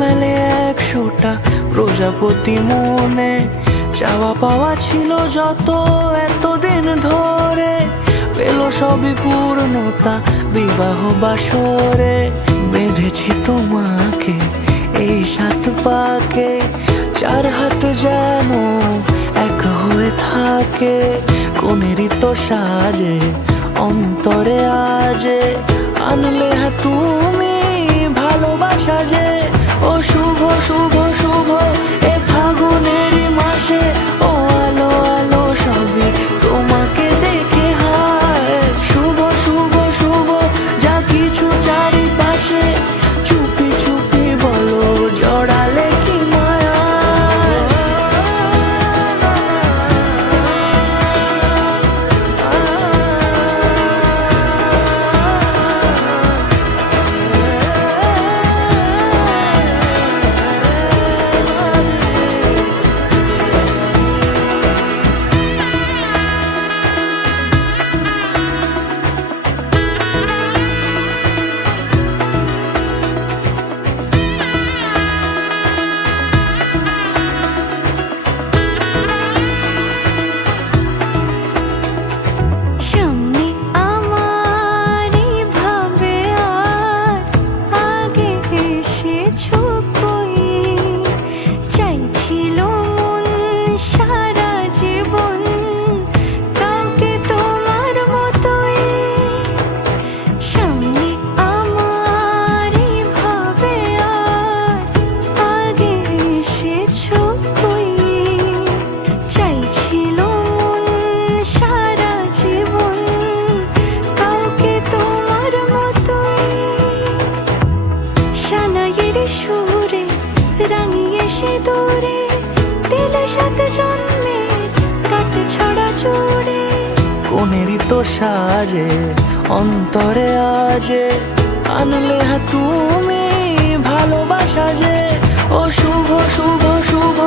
মেলে 100টা প্রজাপতি মনে, চাওয়া পাওয়া ছিল যত এতদিন ধরে, পেল সবই পূর্ণতা বিবাহ বাসরে। বেঁধেছি তোমাকে এই 7 পাকে, 4 হাত যেন এক হয়ে থাকে। কোনেরই তো সাজে অন্তরে আজে, আনলে তুমি ভালোবাসা যে। ও শুভ শুভ শুভ এ ফাগুনেরই মাসে, ও আলো আলো সবই তোমাকে দেখে হায়। শুভ শুভ শুভ যা কিছু চারিপাশে, চুপি চুপি বলো জড়ালে কি মায়া। সুরে রাঙিয়ে সে দূরে দিলে 7 জন্মের কাট ছড়া জোড়ে। কোনেরই তো সাজে অন্তরে আজে, আনলে তুমি ভালোবাসা যে। ও শুভ শুভ শুভ